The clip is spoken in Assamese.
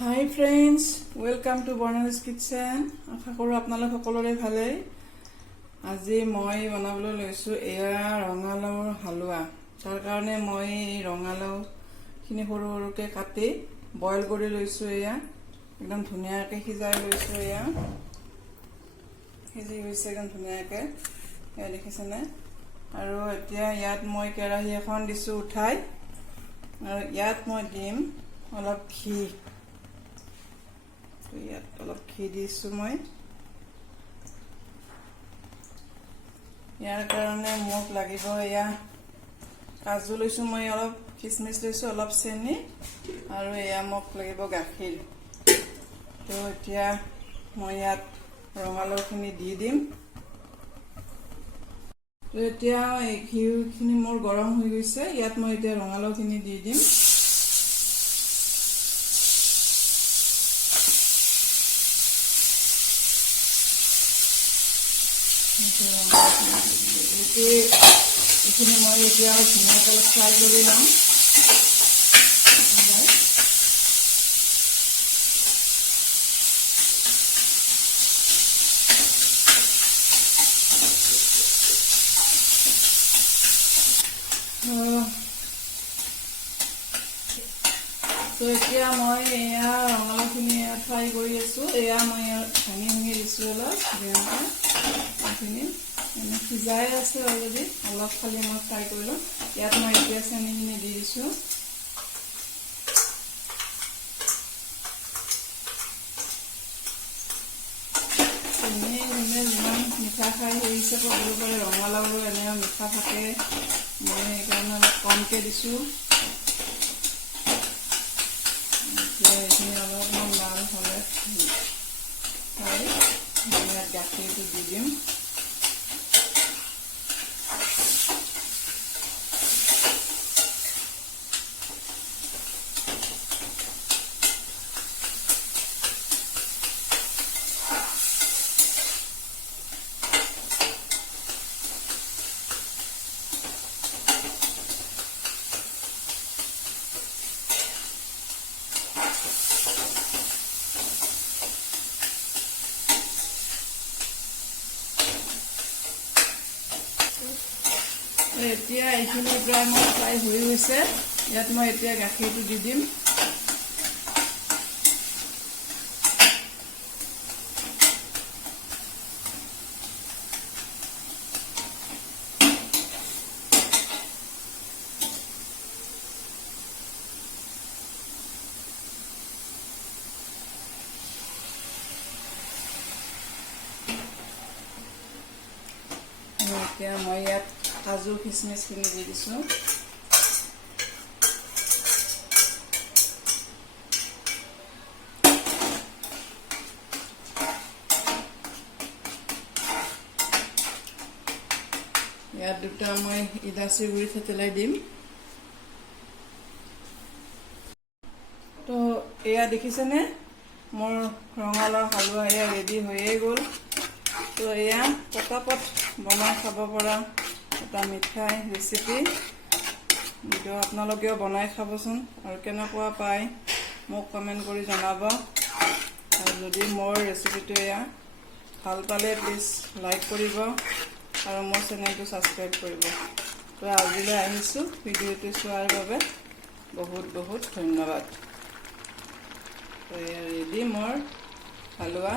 High friends, welcome to Barnali's kitchen. আশা কৰোঁ আপোনালোক সকলোৰে ভালেই। আজি মই বনাবলৈ লৈছোঁ এয়া ৰঙালাওৰ হালোৱা। তাৰ কাৰণে মই এই ৰঙালাওখিনি সৰু সৰুকৈ কাটি বইল কৰি লৈছোঁ। এয়া একদম ধুনীয়াকৈ সিজাই লৈছোঁ। এয়া সিজি গৈছে একদম ধুনীয়াকৈ, এয়া দেখিছেনে। আৰু এতিয়া ইয়াত মই কেৰাহী এখন দিছোঁ উঠাই, আৰু ইয়াত মই দিম অলপ ঘি। ইয়াত অলপ ঘি দিছোঁ মই। ইয়াৰ কাৰণে মোক লাগিব এয়া কাজু লৈছোঁ মই, অলপ খিচমিচ লৈছোঁ, অলপ চেনি, আৰু এয়া মোক লাগিব গাখীৰ। তো এতিয়া মই ইয়াত ৰঙালাওখিনি দি দিম। তো এতিয়া এই ঘিউখিনি মোৰ গৰম হৈ গৈছে। ইয়াত মই এতিয়া ৰঙালাওখিনি দি দিম। এইখিনি মই এতিয়া ধুনীয়াকৈ ফ্ৰাই কৰি লওঁ। তো এতিয়া মই এয়া ৰঙালাওখিনি ফ্ৰাই কৰি আছোঁ। এয়া মই ভাঙি দিছোঁ অলপ ধুনীয়াকৈ। এইখিনি মানে সিজাই আছে অলৰেডি, অলপ খালি মই ফ্ৰাই কৰি লওঁ। ইয়াত মই এতিয়া চেনিখিনি দি দিছোঁ। চেনি যিমান মিঠা খাই সেই হিচাপত দিব পাৰে। ৰঙালাওৰো এনেও মিঠা থাকে, মই সেইকাৰণে অলপ কমকৈ দিছোঁ। এতিয়া এইখিনি অলপমান লাল হ'লে খাই মই ইয়াত গাখীৰটো দি দিম। এতিয়া এইখিনি প্ৰায় মোৰ ফ্ৰাই হৈ গৈছে। ইয়াত মই এতিয়া গাখীৰটো দি দিম। এতিয়া মই ইয়াত কাজু খিচমিচখিনি দি দিছোঁ। ইয়াত দুটা মই ইলাচি গুড়ি থেতেলাই দিম। তো এয়া দেখিছেনে, মোৰ ৰঙালাওৰ হালোৱা এয়া ৰেডি হৈয়ে গ'ল। তো এয়া পটাপট বনাই খাব পৰা এটা মিঠাই ৰেচিপি। তো আপোনালোকেও বনাই খাবচোন, আৰু কেনেকুৱা পায় মোক কমেণ্ট কৰি জনাব। আৰু যদি মোৰ ৰেচিপিটো এয়া ভাল পালে প্লিজ লাইক কৰিব, আৰু মোৰ চেনেলটো ছাবস্ক্ৰাইব কৰিব। তো আজিলৈ আহিছোঁ। ভিডিঅ'টো চোৱাৰ বাবে বহুত বহুত ধন্যবাদ। তো এয়া ৰেডি মোৰ হালোৱা।